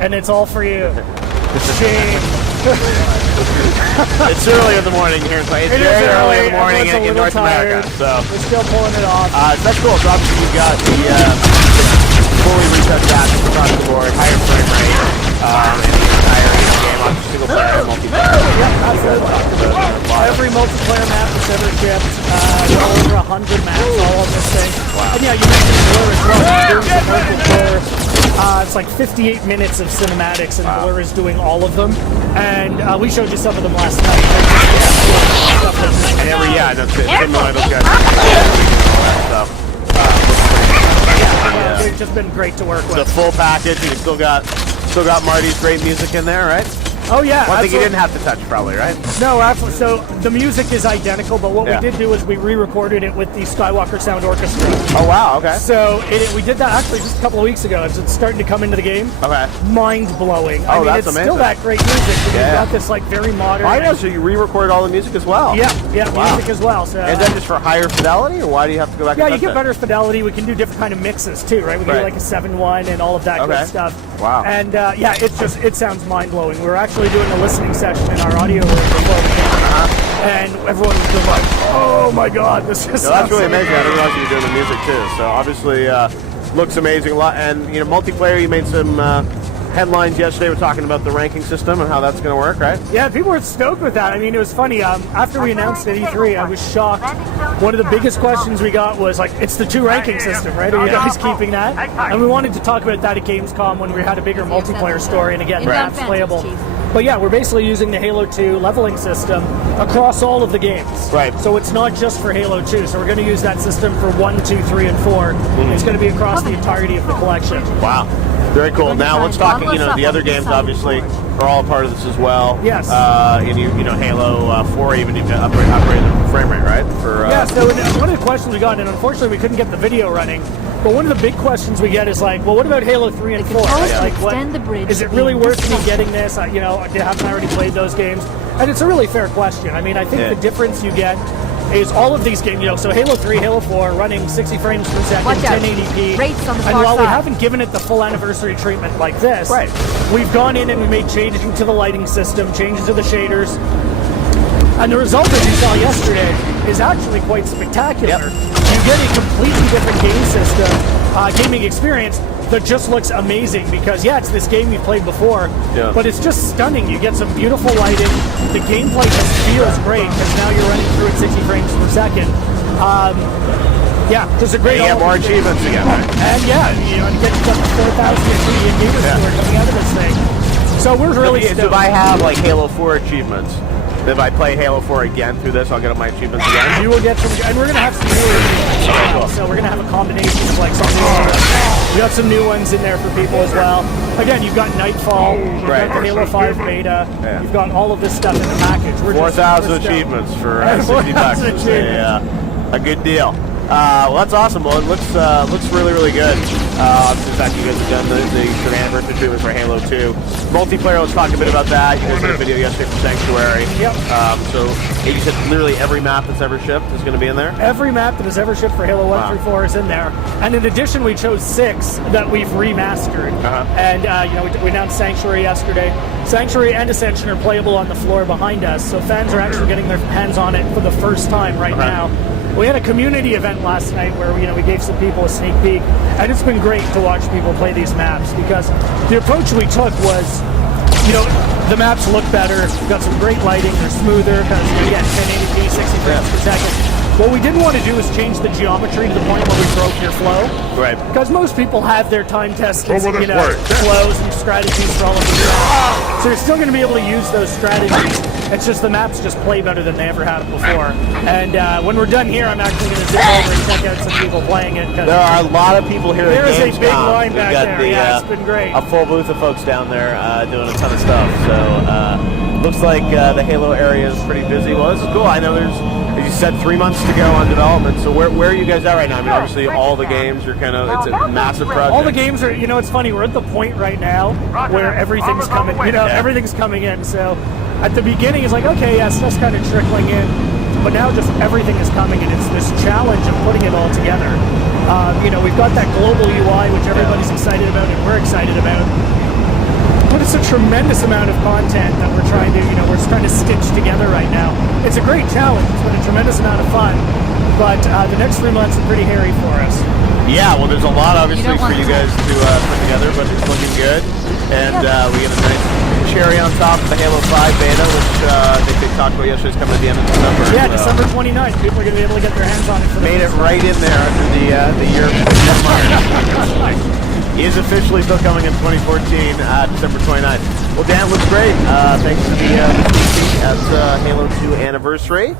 and it's all for you. Shame. It's early in the morning here. It's very early in the morning in North America. So we're still pulling it off. That's cool. So obviously you've got the fully reset graphics across the board, higher frame rate, and the entire game on single player, multiplayer. Yep, absolutely. Every multiplayer map that's ever shipped, over 100 maps all on this thing. Wow. And yeah, you mentioned Blur as well. We're doing some work with Blur. It's like 58 minutes of cinematics, and Blur is doing all of them. And we showed you some of them last night. And that's it. Those guys. They've just been great to work with. The full package. You still got Marty's great music in there, right? Oh yeah. One thing you didn't have to touch, probably, right? No, absolutely. So the music is identical, but what we did do is we re-recorded it with the Skywalker Sound Orchestra. Oh wow, okay. So we did that actually just a couple of weeks ago. It's starting to come into the game. Okay. Mind blowing. Oh, that's it's amazing. Still that great music. But you've got this like very modern. I know. So you re-recorded all the music as well. Yeah, music as well. So. Is that just for higher fidelity, or why do you have to go back? Yeah, you get better fidelity. We can do different kind of mixes too, right? We can do like a 7.1 and all of that good stuff. Wow. And it sounds mind blowing. We're actually doing a listening session in our audio room before we came, and everyone was just like, "Oh my God, this is." That's really amazing. I didn't realize you were doing the music too. So obviously, looks amazing. And multiplayer. You made some headlines yesterday. We're talking about the ranking system and how that's going to work, right? Yeah, people were stoked with that. I mean, it was funny. After we announced at E3, I was shocked. One of the biggest questions we got was like, "It's the 2 ranking system, right? Are you guys keeping that?" And we wanted to talk about that at Gamescom when we had a bigger multiplayer story and again, maps playable. But yeah, we're basically using the Halo 2 leveling system across all of the games. Right. So it's not just for Halo 2. So we're going to use that system for 1, 2, 3, and 4. It's going to be across the entirety of the collection. Wow. Very cool. Now let's talk. The other games obviously are all a part of this as well. Yes. Halo 4 even upgrade the frame rate, right? So one of the questions we got, and unfortunately we couldn't get the video running, but one of the big questions we get is like, well, what about Halo 3 and 4? Like, is it really worth me getting this? Haven't I already played those games? And it's a really fair question. I mean, I think the difference you get is all of these games, so Halo 3, Halo 4, running 60 frames per second, 1080p. And while we haven't given it the full anniversary treatment like this, we've gone in and we made changes to the lighting system, changes to the shaders. And the result, as you saw yesterday, is actually quite spectacular. You get a completely different game system, gaming experience that just looks amazing because, it's this game you've played before, but it's just stunning. You get some beautiful lighting. The gameplay just feels great because now you're running through at 60 frames per second. Just a great. You get more achievements again. And and get up to 4,000 gamer score coming out of this thing. So we're really stoked. If I have like Halo 4 achievements, if I play Halo 4 again through this, I'll get my achievements again. You will get some, and we're going to have some newer achievements. So we're going to have a combination of like some new we got some new ones in there for people as well. Again, you've got Nightfall, you've got the Halo 5 beta, you've got all of this stuff in the package. 4,000 achievements for 60 bucks. A good deal. Well, that's awesome. Well, it looks really, really good. Obviously, the fact you guys have done the sort of anniversary treatment for Halo 2. Multiplayer, let's talk a bit about that. You guys did a video yesterday for Sanctuary. So you said literally every map that's ever shipped is going to be in there? Every map that has ever shipped for Halo 1 through 4 is in there. And in addition, we chose 6 that we've remastered. And, we announced Sanctuary yesterday. Sanctuary and Ascension are playable on the floor behind us, so fans are actually getting their hands on it for the first time right now. We had a community event last night where we gave some people a sneak peek, and it's been great to watch people play these maps because the approach we took was, the maps look better, we've got some great lighting, they're smoother, because again, 1080p, 60 frames per second. What we didn't want to do is change the geometry to the point where we broke your flow. Right. Because most people have their time tested, flows and strategies for all of them. So you're still going to be able to use those strategies. It's just the maps just play better than they ever have before. And when we're done here, I'm actually going to zip over and check out some people playing it. There are a lot of people here at Gamescom. There is a big line back there. It's been great. A full booth of folks down there doing a ton of stuff. So looks like the Halo area is pretty busy. Well, this is cool. I know there's, as you said, 3 months to go on development. So where are you guys at right now? I mean, obviously all the games are it's a massive project. All the games are, it's funny, we're at the point right now where everything's coming, everything's coming in. So at the beginning, it's like, okay, stuff's kind of trickling in. But now just everything is coming, and it's this challenge of putting it all together. We've got that global UI, which everybody's excited about, and we're excited about. just a tremendous amount of content that we're trying to, we're trying to stitch together right now. It's a great challenge. It's been a tremendous amount of fun, but the next 3 months are pretty hairy for us. Yeah, well, there's a lot, obviously, for you guys to put together, but it's looking good. And we get a nice cherry on top of the Halo 5 beta, which I think they talked about yesterday, is coming at the end of December. Yeah, so. December 29th. People are going to be able to get their hands on it. Made it right in there under the year mark. He is officially still coming in 2014, December 29th. Well, Dan, looks great. Thanks to the at Halo 2 anniversary.